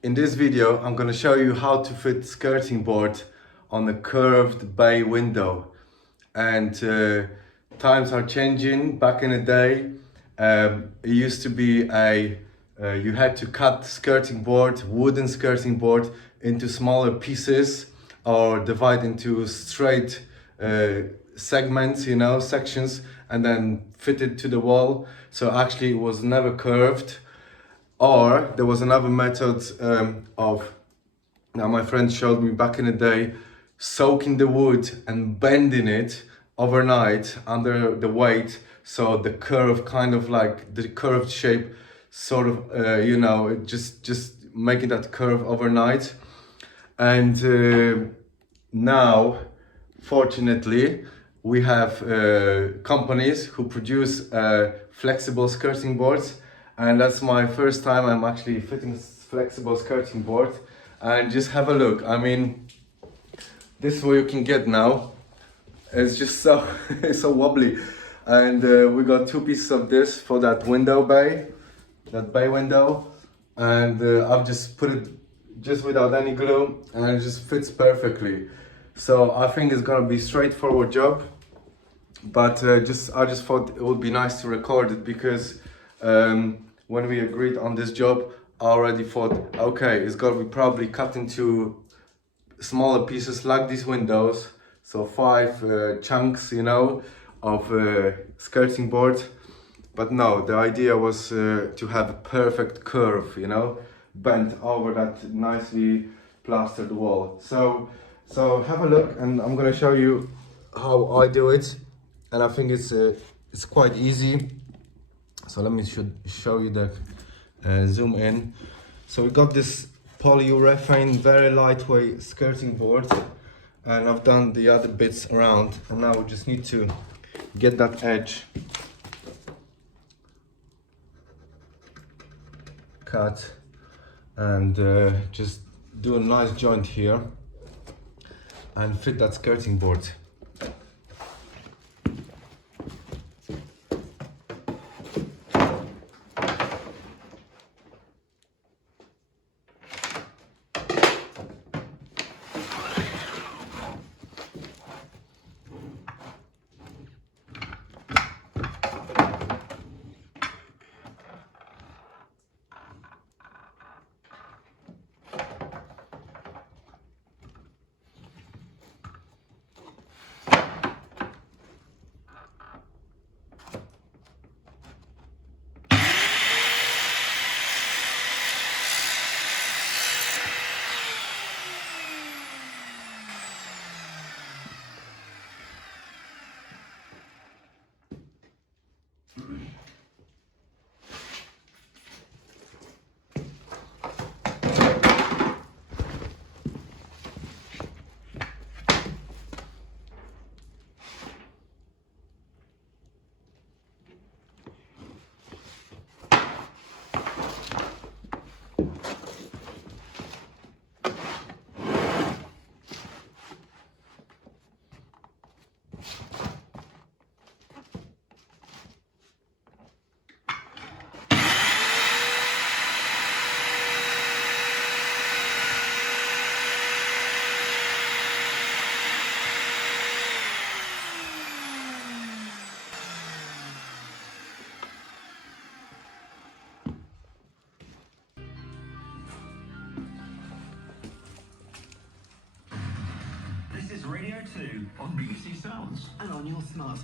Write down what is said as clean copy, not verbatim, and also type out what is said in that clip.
In this video, I'm gonna show you how to fit skirting board on a curved bay window. And times are changing. Back in the day, it used to be you had to cut skirting board, wooden skirting board, into smaller pieces or divide into straight segments, sections, and then fit it to the wall. So actually it was never curved. Or there was another method now my friend showed me back in the day, soaking the wood and bending it overnight under the weight, so the curve, kind of like the curved shape, sort of, just making that curve overnight. And now, fortunately, we have companies who produce flexible skirting boards, and that's my first time I'm actually fitting flexible skirting board. And just have a look. I mean, this is what you can get now. It's just so it's so wobbly. And we got two pieces of this for that bay window, and I've just put it just without any glue, and it just fits perfectly. So I think it's gonna be straightforward job, but I just thought it would be nice to record it, because when we agreed on this job, I already thought, okay, it's gonna be probably cut into smaller pieces like these windows, so 5 chunks, of skirting board. But no, the idea was to have a perfect curve, bent over that nicely plastered wall. So have a look, and I'm gonna show you how I do it, and I think it's quite easy. So let me show you the zoom in. So we got this polyurethane, very lightweight skirting board, and I've done the other bits around, and now we just need to get that edge cut and just do a nice joint here and fit that skirting board. Radio 2 on BBC Sounds and on your smart.